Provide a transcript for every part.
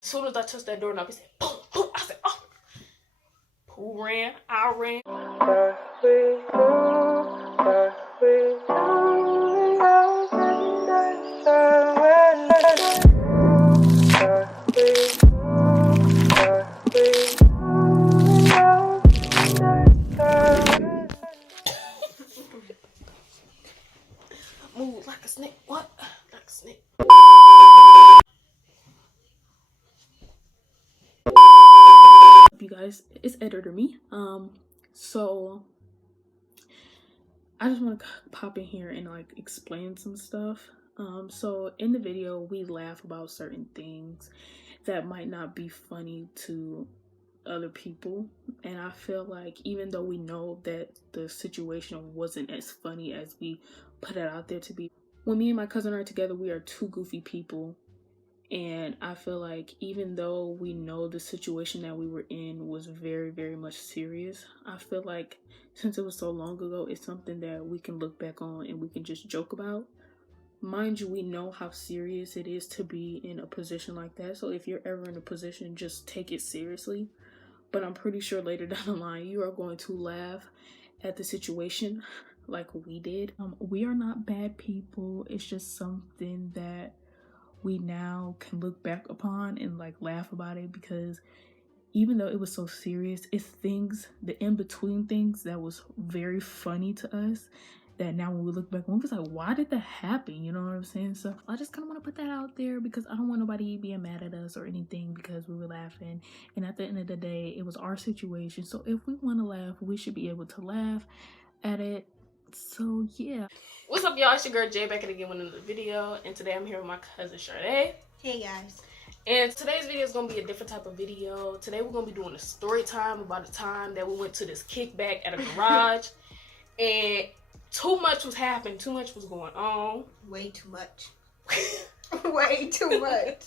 As soon as I touched that doorknob, it said boom, boom. I said, oh. Who ran? I ran. Move like a snake. What? Like a snake. You guys, it's editor me. So I just want to pop in here and like explain some stuff. So in the video we laugh about certain things that might not be funny to other people, and I feel like even though we know that the situation wasn't as funny as we put it out there to be, when me and my cousin are together, we are two goofy people. And I feel like even though we know the situation that we were in was very, very much serious, I feel like since it was so long ago, it's something that we can look back on and we can just joke about. Mind you, we know how serious it is to be in a position like that. So if you're ever in a position, just take it seriously. But I'm pretty sure later down the line, you are going to laugh at the situation like we did. We are not bad people. It's just something that we now can look back upon and like laugh about it, because even though it was so serious, it's things, the in-between things that was very funny to us, that now when we look back, we was like, why did that happen? You know what I'm saying? So I just kind of want to put that out there because I don't want nobody being mad at us or anything because we were laughing. And at the end of the day, it was our situation. So if we want to laugh, we should be able to laugh at it. So yeah. What's up, y'all? It's your girl Jay back again with another video, and today I'm here with my cousin Sade. Hey guys. And today's video is gonna be a different type of video. Today we're gonna be doing a story time about the time that we went to this kickback at a garage, and too much was happening. Too much was going on. Way too much. Way too much.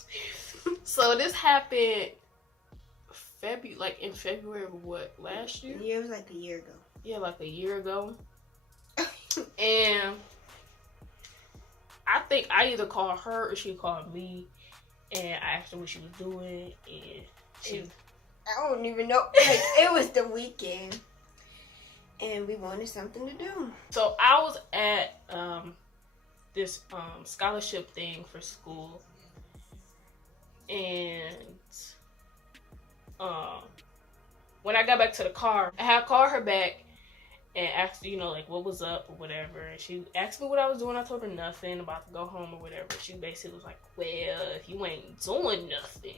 So this happened in February of what, last year? Yeah, it was like a year ago. Yeah, like a year ago. And I think I either called her or she called me, and I asked her what she was doing, and she... I don't even know. Like, it was the weekend, and we wanted something to do. So I was at this scholarship thing for school, and when I got back to the car, I had called her back and asked her, you know, like, what was up or whatever. And she asked me what I was doing. I told her nothing, about to go home or whatever. She basically was like, well, if you ain't doing nothing,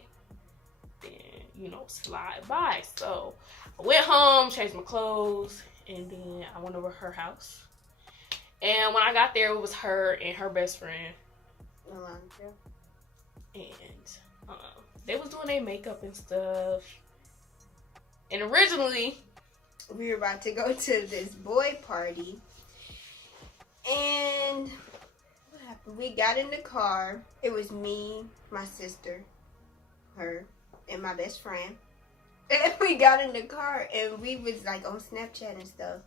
then, you know, slide by. So I went home, changed my clothes, and then I went over to her house. And when I got there, it was her and her best friend. And they was doing their makeup and stuff. And originally, we were about to go to this boy party, and what happened? We got in the car. It was me, my sister, her, and my best friend. And we got in the car, and we was like on Snapchat and stuff.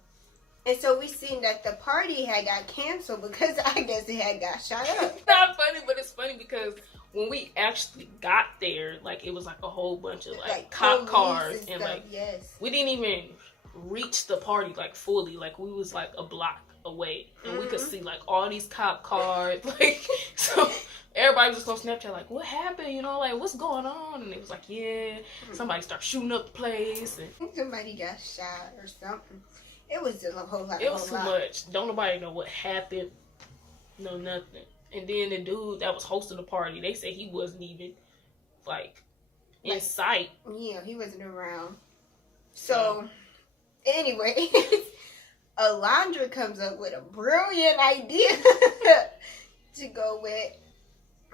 And so we seen that the party had got canceled because I guess it had got shot up. It's not funny, but it's funny because when we actually got there, like, it was like a whole bunch of like cop cars and like, yes, we didn't even reach the party like fully. Like, we was like a block away, and we could see like all these cop cars. Like, so everybody was just on Snapchat like, what happened? You know, like, what's going on? And it was like, yeah, somebody started shooting up the place, and somebody got shot or something. It was a whole lot. It was too much. Don't nobody know what happened. No, nothing. And then the dude that was hosting the party, they said he wasn't even like in sight. Yeah, he wasn't around. So anyway, Alondra comes up with a brilliant idea to go with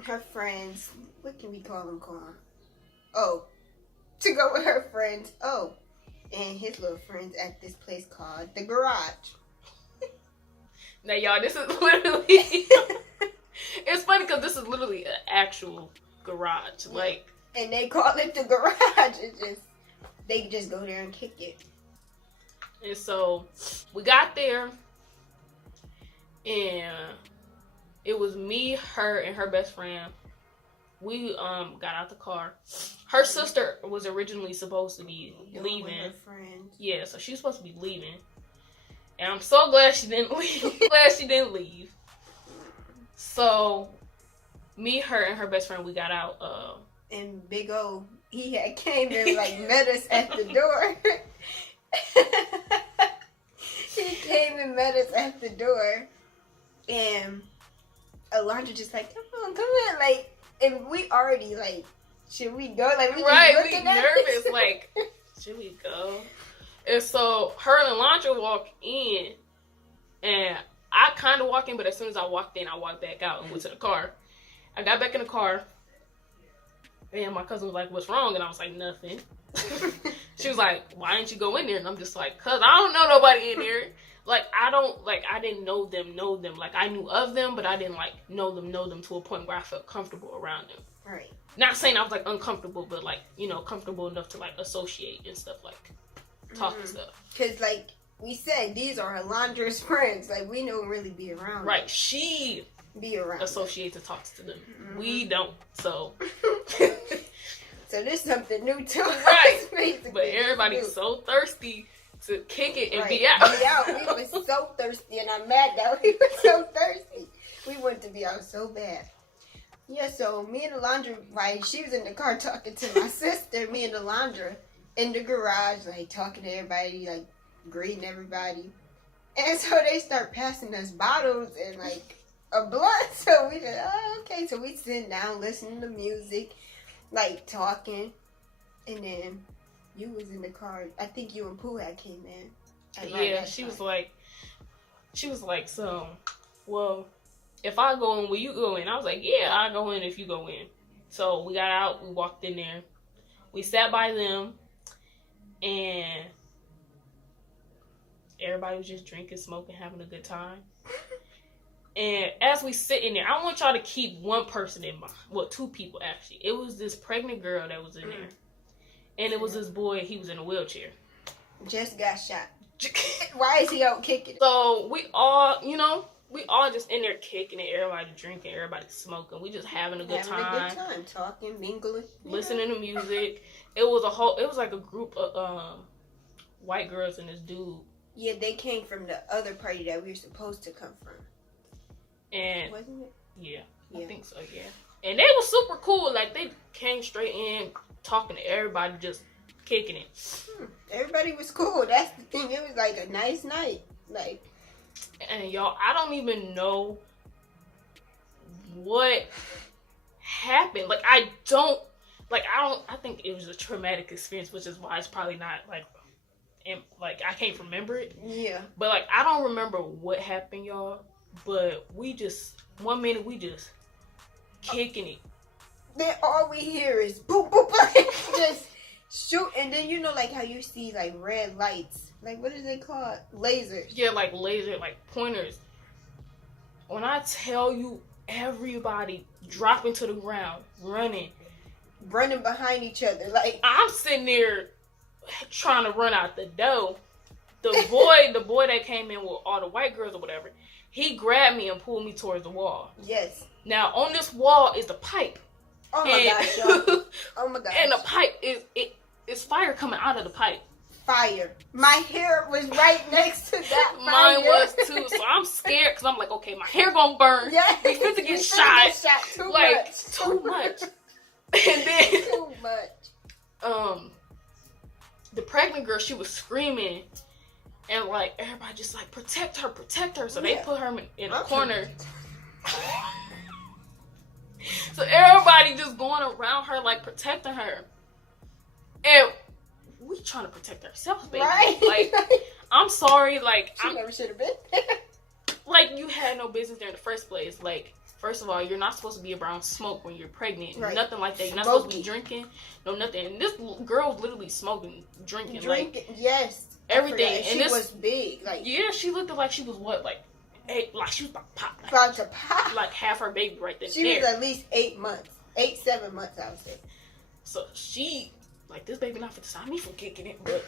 her friends. What can we call them, Quan? Oh, to go with her friends. Oh, and his little friends at this place called the Garage. Now, y'all, this is literally... It's funny because this is literally an actual garage. Yeah. Like, and they call it the Garage. They just go there and kick it. And so we got there, and it was me, her, and her best friend. we got out the car. Her sister was originally supposed to be leaving. With her friends. Yeah, so she was supposed to be leaving. And I'm so glad she didn't leave. So me, her, and her best friend, we got out. And Big O, he had came and like met us at the door. He came and met us at the door, and Alondra just like, come on, like, and we already like, should we go? Like, we nervous, like, should we go? And so her and Alondra walk in, and I kind of walk in, but as soon as I walked in, I walked back out and went to the car. I got back in the car, and my cousin was like, what's wrong? And I was like, nothing. She was like, why didn't you go in there? And I'm just like, cause I don't know nobody in there. Like, I didn't know them. Like, I knew of them, but I didn't, like, know them to a point where I felt comfortable around them. Right. Not saying I was, like, uncomfortable, but, like, you know, comfortable enough to, like, associate and stuff, like, talk and stuff. Cause, like we said, these are Alondra's friends. Like, we don't really be around Right. them. She be around associates and talks to them. We don't, so. So this is something new to us. Right. But everybody's so thirsty to kick it and be out. Be out. We were so thirsty, and I'm mad that we were so thirsty. We wanted to be out so bad. Yeah, so me and Alondra, like, she was in the car talking to my sister, me and Alondra in the garage, like, talking to everybody, like, greeting everybody. And so they start passing us bottles and, like, a blunt. So we said, oh, okay. So we sitting down, listening to music, like, talking. And then you was in the car. I think you and Pooh had came in. Yeah, she was like, so, well, if I go in, will you go in? I was like, yeah, I'll go in if you go in. So we got out, we walked in there. We sat by them, and everybody was just drinking, smoking, having a good time. And as we sit in there, I want y'all to keep one person in mind. Well, two people, actually. It was this pregnant girl that was in there. And it was this boy, he was in a wheelchair. Just got shot. Why is he out kicking? So we all just in there kicking it, everybody drinking, everybody smoking. We just having a good time. Having a good time, talking, mingling. Listening to music. It was like a group of white girls and this dude. Yeah, they came from the other party that we were supposed to come from. And wasn't it? Yeah, I think so, yeah. And they were super cool. Like, they came straight in, talking to everybody, just kicking it. Everybody was cool. That's the thing. It was like a nice night. Like, and y'all, I don't even know what happened. Like, I think it was a traumatic experience, which is why it's probably not, like, I can't remember it. Yeah. But, like, I don't remember what happened, y'all. But one minute we just kicking it. Then all we hear is boop, boop, just shoot. And then, you know, like how you see, like, red lights. Like, what is it called? Lasers. Yeah, like laser, like pointers. When I tell you, everybody dropping to the ground, running behind each other. Like, I'm sitting there trying to run out the door. The boy that came in with all the white girls or whatever, he grabbed me and pulled me towards the wall. Yes. Now, on this wall is the pipe. Oh my gosh, y'all. Oh my gosh. And the pipe is fire coming out of the pipe. Fire. My hair was right next to that fire. Mine was too. So I'm scared because I'm like, okay, my hair gonna burn. Yeah. We fit to get shot. Too much. And then too much. The pregnant girl, she was screaming. And, like, everybody just, like, protect her. So they put her in a corner. So everybody just going around her, like, protecting her. And we trying to protect ourselves, baby. Right. Like, I'm sorry. Like, she never should have been. Like, you had no business there in the first place. Like, first of all, you're not supposed to be around smoke when you're pregnant. Right. Nothing like that. You're not supposed to be drinking. No, nothing. And this girl was literally smoking, drinking. Like, yes. Everything. And this was big. Like, yeah, she looked like she was what, like 8, like she was about to pop. Like, about to pop. Like half her baby right there. She was at least 8 months. 7 months, I would say. So she, like, this baby not for to stop me from kicking it, but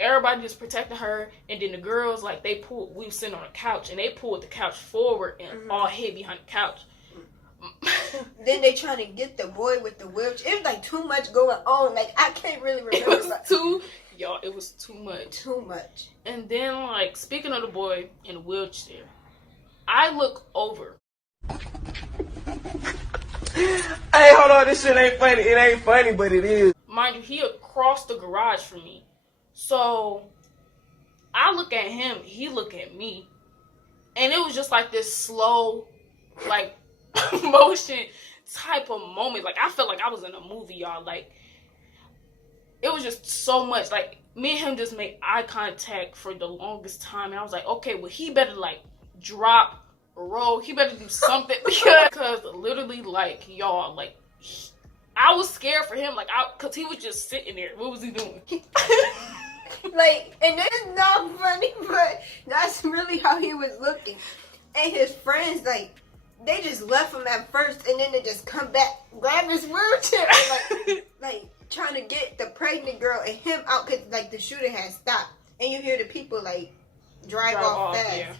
everybody just protecting her. And then the girls, like, we were sitting on a couch and they pulled the couch forward and all hid behind the couch. Then they trying to get the boy with the wheelchair. It was like too much going on. Like I can't really remember. It was too much. Too much. And then, like, speaking of the boy in the wheelchair, I look over. Hey, hold on, this shit ain't funny. It ain't funny, but it is. Mind you, he across the garage from me. So I look at him, he look at me. And it was just like this slow, like, motion type of moment. Like, I felt like I was in a movie, y'all. Like, it was just so much. Like, me and him just made eye contact for the longest time. And I was like, okay, well, he better, like, drop, roll. He better do something. Because literally, like, y'all, like, I was scared for him. Like, because he was just sitting there. What was he doing? Like, and it's not funny, but that's really how he was looking. And his friends, like, they just left him at first, and then they just come back, grab his wheelchair, and like trying to get the pregnant girl and him out, because, like, the shooter had stopped. And you hear the people, like, drive off fast. Yeah.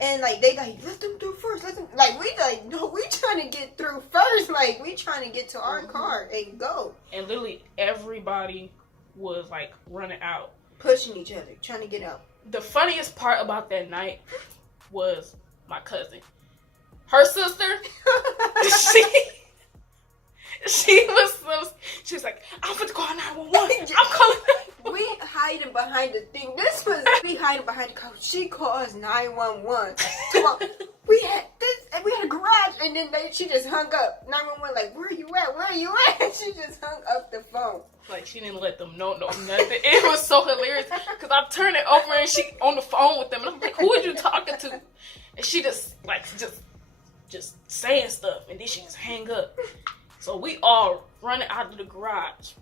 And, like, they, like, let them through first. Let them, like, we, like, no, we trying to get through first. Like, we trying to get to our car and go. And literally everybody was, like, running out. Pushing each other, trying to get out. The funniest part about that night was my cousin. Her sister, she was like, I'm going to call 911. I'm calling. We hiding behind the thing. This was we hiding behind the car. She calls 911. We had a garage, and then she just hung up. 911, like, where are you at? Where are you at? She just hung up the phone. Like, she didn't let them know nothing. It was so hilarious because I turned it over and she on the phone with them, and I'm like, who are you talking to? And she just saying stuff, and then she just hang up. So we all running out of the garage.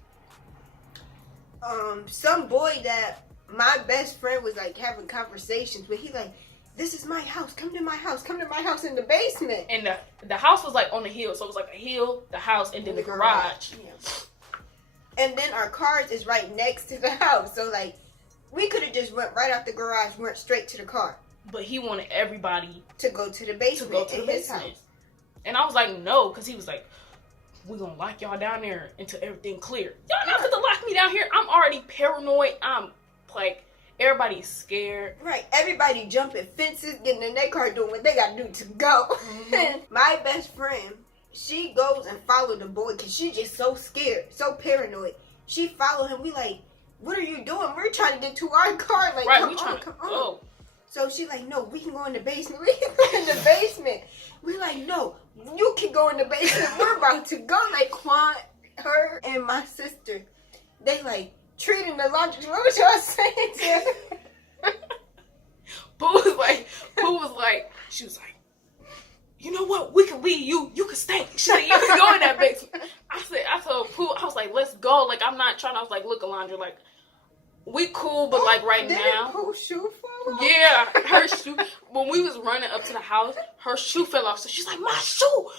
Some boy that my best friend was, like, having conversations with, he like, this is my house, come to my house in the basement. And the house was, like, on the hill, so it was like a hill, the house, and then the garage. Yeah. And then our cars is right next to the house, so, like, we could have just went right out the garage, went straight to the car. But he wanted everybody to go to the basement his house. And I was like, no, because he was like, we're going to lock y'all down there until everything clear. Y'all not going to lock me down here. I'm already paranoid. I'm like, everybody's scared. Right. Everybody jumping fences, getting in their car, doing what they got to do to go. Mm-hmm. My best friend, she goes and follow the boy because she's just so scared, so paranoid. She follow him. We like, what are you doing? We're trying to get to our car. Like, right, come on. Go. So she like, no, we can go in the basement. We can go in the basement. We like, no, you can go in the basement. We're about to go. Like, Quan, her, and my sister, they like treating the laundry. What was y'all saying to her? Pooh was like, she was like, you know what? We can leave you. You can stay. She said, you can go in that basement. I told Pooh, I was like, let's go. Like, I'm not trying. I was like, look, Alondra, like, we cool, but like right now. Pooh's shoe fall off? Yeah, her shoe. When we was running up to the house, her shoe fell off. So she's like, my shoe.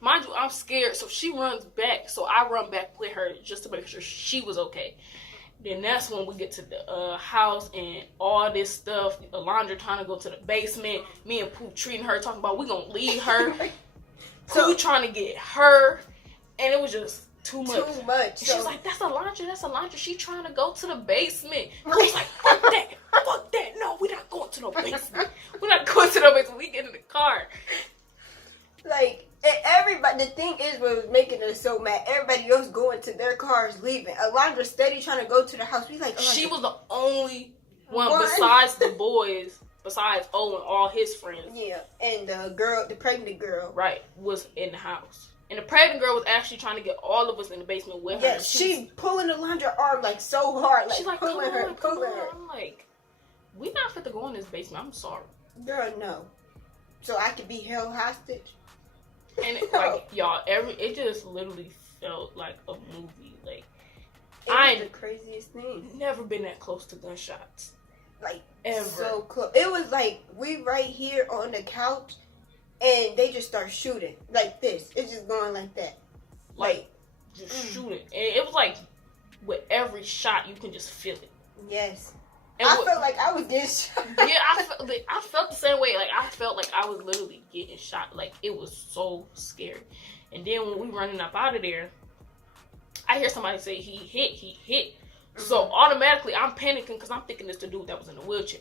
Mind you, I'm scared. So she runs back. So I run back with her just to make sure she was okay. Then that's when we get to the house and all this stuff. Alondra trying to go to the basement. Me and Pooh treating her, talking about we gonna leave her. Pooh trying to get her. And it was just too much. And she's like, that's Alondra. She trying to go to the basement. I was like, fuck that. No, we're not going to no basement. We're not going to no basement. We get in the car. Like, everybody, the thing is what was making us so mad. Everybody else going to their cars, leaving. Alondra steady trying to go to the house. We like, she was the only one besides the boys, besides O and all his friends. Yeah, and the pregnant girl. Right, was in the house. And the pregnant girl was actually trying to get all of us in the basement with her. Yeah, she pulling Alondra's arm like so hard, like, she's like pulling her. I'm like, we not fit to go in this basement. I'm sorry. Girl, no. So I could be held hostage. And like y'all, it just literally felt like a movie. Like it was the craziest thing. Never been that close to gunshots. Like ever. So close. It was like we right here on the couch. And they just start shooting like this. It's just going like that. Like just shooting. And it was like with every shot, you can just feel it. Yes. And I felt like I was getting shot. Yeah, I felt the same way. Like, I felt like I was literally getting shot. Like, it was so scary. And then when we running up out of there, I hear somebody say, he hit. Mm-hmm. So automatically, I'm panicking because I'm thinking it's the dude that was in the wheelchair.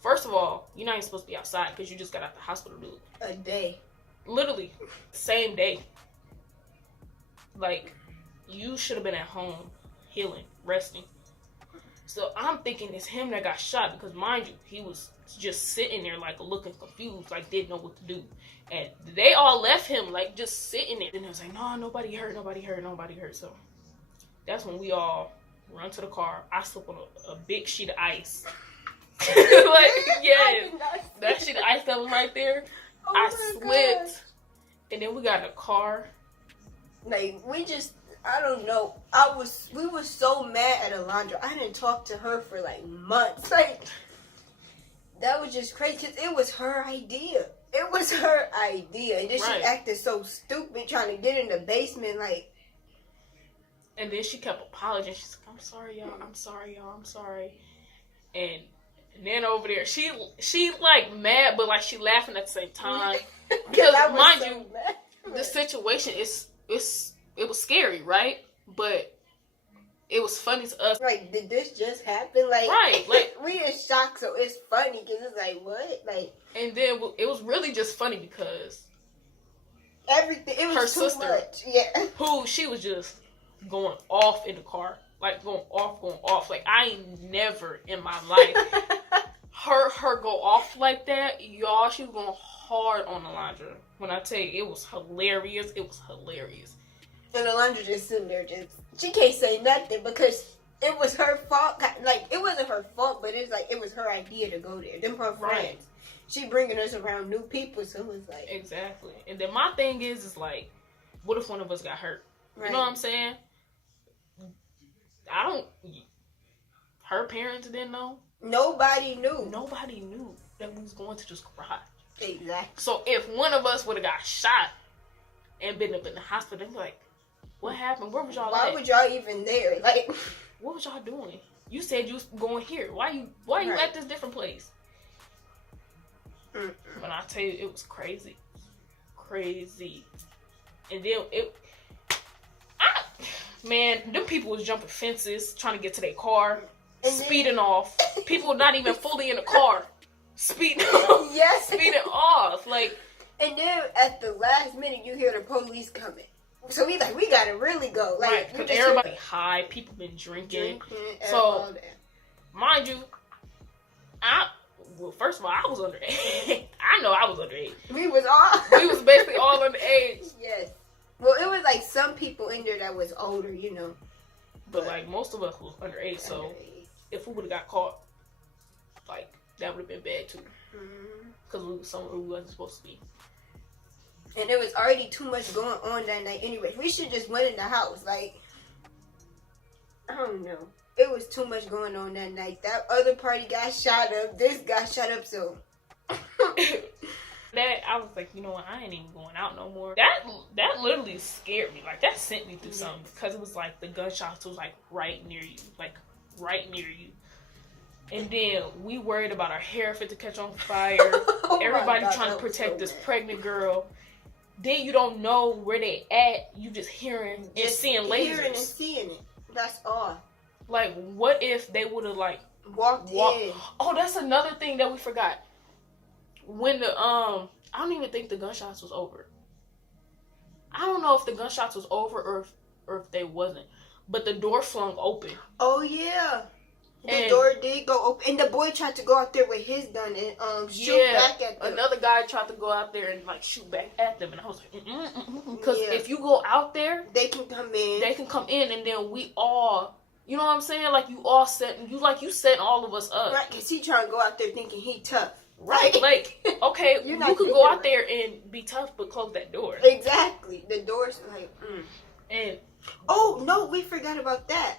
First of all, you're not even supposed to be outside because you just got out the hospital, dude. A day. Literally, same day. Like, you should have been at home, healing, resting. So I'm thinking it's him that got shot because, mind you, he was just sitting there, like, looking confused, like, didn't know what to do. And they all left him, like, just sitting there. And they was like, no, nobody hurt. So that's when we all run to the car. I slept on a big sheet of ice. Like, yeah, that sheet of ice that was right there. Oh I slipped. gosh. And then we got in a car. Like, I don't know. We were so mad at Alondra. I didn't talk to her for like months. Like, that was just crazy because it was her idea. It was her idea. And then Right. she acted so stupid trying to get in the basement. Like, And then she kept apologizing. She's like, I'm sorry, y'all. I'm sorry. And then over there, she like mad, but like she laughing at the same time. Because I was mind so you, mad. the situation it was scary, right? But it was funny to us. Like, did this just happen? Like, Right, like- we in shock, so it's funny because it's like, what? Like, And then it was really just funny because everything. It was Her too sister. much. Yeah. she was just going off in the car. Like, going off. Like, I ain't never in my life her go off like that. Y'all, she was going hard on Alondra. When I tell you, it was hilarious. And Alondra just sitting there, she can't say nothing because it was her fault. Like, it wasn't her fault, but it's like it was her idea to go there. Them her friends. Right. She bringing us around new people, so it was like, Exactly. And then my thing is like, what if one of us got hurt? right. You know what I'm saying? Her parents didn't know. Nobody knew. Nobody knew that we was going to this garage. Exactly. So if one of us would have got shot and been up in the hospital, they'd be like, what happened? Where was y'all Why at? would y'all even there? Like, What was y'all doing? You said you was going here. Why you Right. at this different place? mm-mm. But I tell you, it was crazy. And then man, them people was jumping fences, trying to get to their car, And then- speeding off. People not even fully in the car. Speeding off. Yes. Speeding off. Like, And then at the last minute, you hear the police coming. So we gotta really go. Like, right, we because just everybody high, people been drinking. and So- all that. Mind you, first of all, I was underage. I know I was underage. We was all. We was basically all underage. Yes. Well, it was like some people in there that was older, you know. But like most of us was underage, so Underage. if we would have got caught, like that would have been bad too. Mhm. Because we was somewhere we wasn't supposed to be. And there was already too much going on that night anyway. We should just went in the house. Like, I don't know. It was too much going on that night. That other party got shot up. This got shot up, so. That I was like, you know what, I ain't even going out no more. That literally scared me. Like that sent me through something because it was like the gunshots was like right near you. And then we worried about our hair fit to catch on fire. Oh my Everybody God, trying to that was protect so this bad. pregnant girl. Then you don't know where they at. You just hearing and Just seeing hearing and lasers. seeing it. That's all. Like, what if they would have like Walked in. Oh, that's another thing that we forgot. When the I don't even think the gunshots was over. I don't know if the gunshots was over or if they wasn't. But the door flung open. Oh yeah. The And- door did go open, and the boy tried to go out there with his gun and shoot back at them. Another guy tried to go out there and like shoot back at them, and I was like, because Yeah. if you go out there, They can come in. they can come in, and then we all, you know what I'm saying? Like you all set all of us up, Right, because he trying to go out there thinking he tough. right? Like, okay, You're you not could go thinking out there and be tough, but close that door. Exactly. The door's like, And Oh, no, we forgot about that.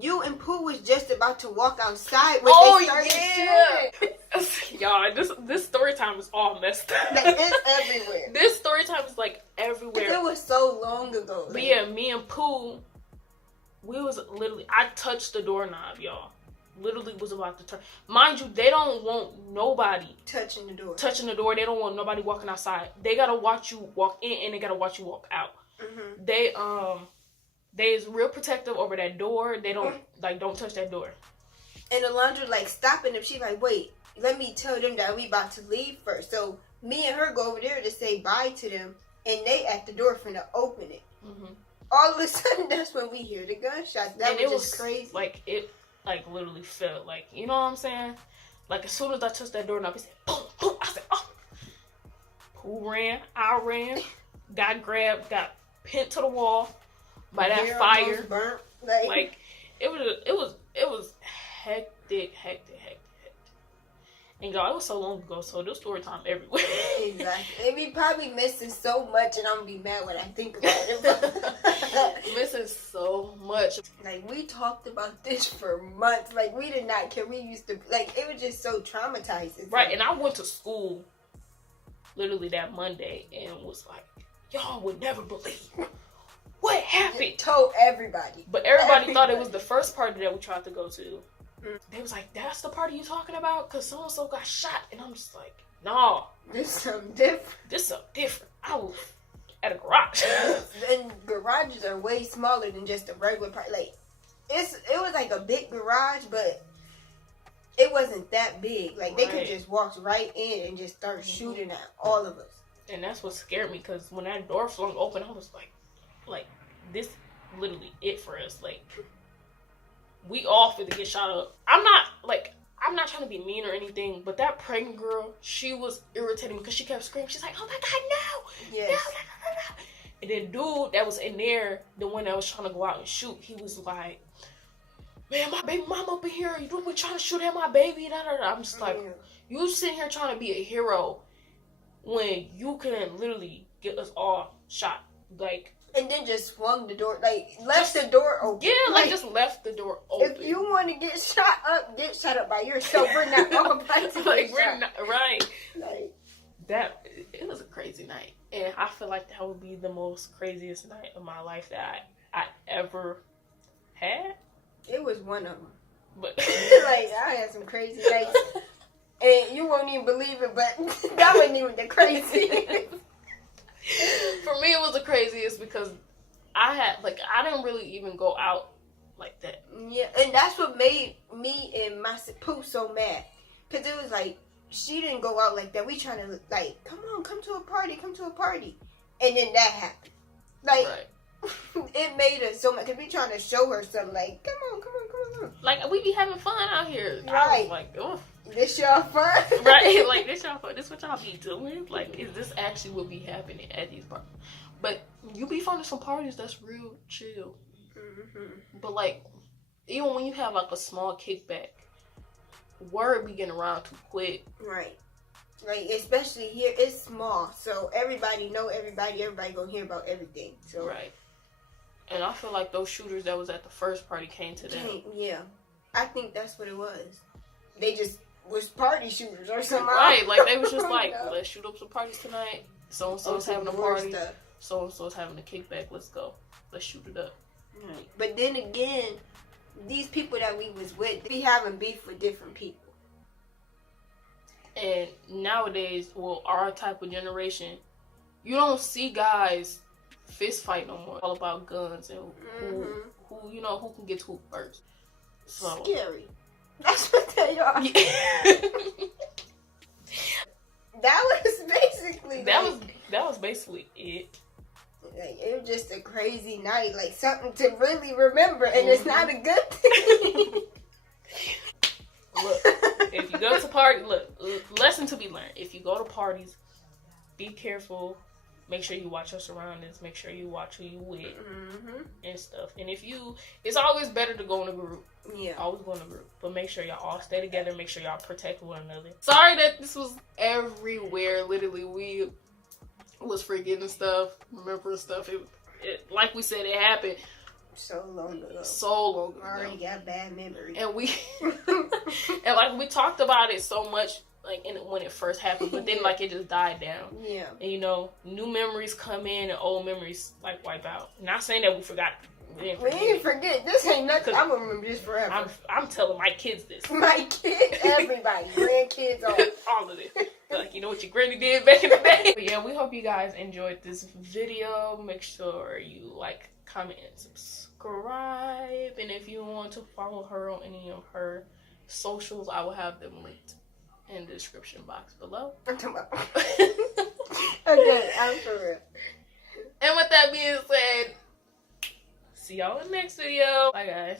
You and Pooh was just about to walk outside when they started shooting. y'all, this story time is all messed up. Like, it's everywhere. This story time is like 'Cause everywhere. it was so long ago. But yeah, me and Pooh, we was literally, I touched the doorknob, y'all. literally was about to turn. Mind you, they don't want nobody touching the door. They don't want nobody walking outside. They gotta watch you walk in and they gotta watch you walk out. Mm-hmm. They is real protective over that door. They don't don't touch that door. And Alondra like stopping them. She's like, wait, let me tell them that we about to leave first. So me and her go over there to say bye to them, and they at the door finna open it. Mm-hmm. All of a sudden, that's when we hear the gunshots. That was just crazy. Like it, like literally felt like, you know what I'm saying? Like as soon as I touched that door, and I said boom, boom. I said, oh. Who ran? I ran. Got grabbed. Got pinned to the wall by that fire. Burnt. Like it was hectic. And y'all, it was so long ago, so there's story time everywhere. Exactly. And we probably missing so much, and I'm gonna be mad when I think about it. Missing so much. Like, we talked about this for months. Like, we did not care. We used to, like, it was just so traumatizing. Right, and I went to school literally that Monday and was like, y'all would never believe what happened. You told everybody. But everybody thought it was the first party that we tried to go to. They was like, that's the party you talking about? Because so-and-so got shot. And I'm just like, no. This is something different. I was at a garage. And garages are way smaller than just a regular party. Like, it was like a big garage, but it wasn't that big. Like, they could just walk right in and just start shooting at all of us. And that's what scared me, because when that door flung open, I was like, this literally it for us. Like, we all fit to get shot up. I'm not trying to be mean or anything, but that pregnant girl, she was irritating because she kept screaming. She's like, oh my God, no! Yes. No. And then dude that was in there, the one that was trying to go out and shoot, he was like, man, my baby mama up in here, you don't be trying to shoot at my baby, I'm just like, you sitting here trying to be a hero when you can literally get us all shot. Like, and then just swung the door, left the door open. Yeah, just left the door open. If you want to get shot up by yourself. We're not all about to we're not, right. Like, that, it was a crazy night. And I feel like that would be the most craziest night of my life that I ever had. It was one of them. But I had some crazy nights. And you won't even believe it, but that wasn't even the craziest. For me, it was the craziest because I didn't really even go out like that. Yeah, and that's what made me and my Pooh so mad. Because it was like, she didn't go out like that. We trying to, come to a party. And then that happened. It made us so mad. Because we trying to show her something, come on. Like, we be having fun out here. Right. I was like, oh. This y'all fun? Right, like, this y'all fun. This what y'all be doing? Like, is this actually what be happening at these parties? But you be fun to some parties that's real chill. Mm-hmm. But, even when you have, a small kickback, word be getting around too quick. Right. Especially here, it's small. So, everybody know everybody. Everybody gonna hear about everything. So. Right. And I feel like those shooters that was at the first party came to them. Yeah. I think that's what it was. They just was party shooters or something. Right, they was just let's shoot up some parties tonight. So-and-so's having a party. So-and-so's having a kickback. Let's go. Let's shoot it up. Right. But then again, these people that we was with, be having beef with different people. And nowadays, our type of generation, you don't see guys fist fight no more. It's all about guns and who can get to it first. So scary. That's what they are. Yeah. That was basically it. It was just a crazy night, something to really remember, and it's not a good thing. Look, if you go to parties, lesson to be learned. If you go to parties, be careful. Make sure you watch your surroundings. Make sure you watch who you with and stuff. And it's always better to go in a group. Yeah. Always go in a group. But make sure y'all all stay together. Make sure y'all protect one another. Sorry that this was everywhere. Literally, we was forgetting stuff, remembering stuff. It like we said, it happened so long ago. I already got bad memory. And we we talked about it so much. When it first happened, but then it just died down. Yeah. And new memories come in and old memories wipe out. Not saying that we forgot We ain't We ain't forget. This ain't nothing. I'm gonna remember this forever. I'm telling my kids this. My kids, everybody, grandkids, all of it. Like, you know what your granny did back in the day? But yeah, we hope you guys enjoyed this video. Make sure you like, comment, and subscribe. And if you want to follow her on any of her socials, I will have them linked in the description box below. I'm talking about. Okay, I'm for real. And with that being said, see y'all in the next video. Bye, guys.